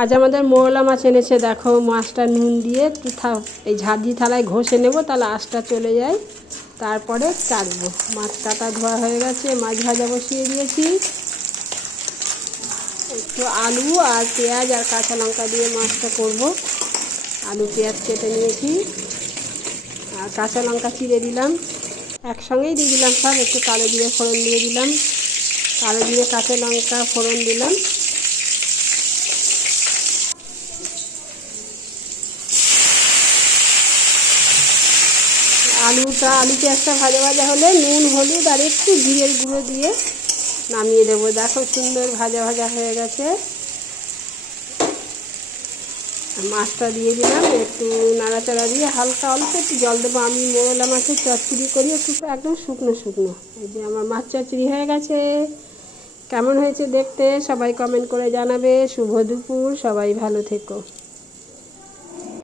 আজ আমাদের মোরলা মাছ এনেছে। দেখো মাছটা নুন দিয়ে একটু এই ঝাঁঝরি থালায় ঘষে নেব, তাহলে আঁশটা চলে যায়, তারপরে কাটবো। মাছ কাটা ধোয়া হয়ে গেছে, মাছ ভাজা বসিয়ে দিয়েছি। একটু আলু আর পেঁয়াজ আর কাঁচা লঙ্কা দিয়ে মাছটা করব। আলু পেঁয়াজ কেটে নিয়েছি আর কাঁচা লঙ্কা চিড়ে দিলাম, একসঙ্গেই দিয়ে দিলাম সব। একটু কালো জিরে ফোড়ন দিয়ে দিলাম, কালো জিরে কাঁচা লঙ্কা ফোড়ন দিলাম। আলু পেঁয়াজটা ভাজা ভাজা হলে নুন হলুদ আর একটু জিরের গুঁড়ো দিয়ে নামিয়ে দেবো। দেখো সুন্দর ভাজা ভাজা হয়ে গেছে। মাছটা দিয়ে দিলাম, একটু নাড়াচাড়া দিয়ে হালকা অল্প একটু জল দেবো। আমি মোরলা মাছের চচ্চড়ি করি একটু একদম শুকনো শুকনো। এই যে আমার মাছ চচ্চড়ি হয়ে গেছে। কেমন হয়েছে দেখতে সবাই কমেন্ট করে জানাবে। শুভ দুপুর, সবাই ভালো থেকো।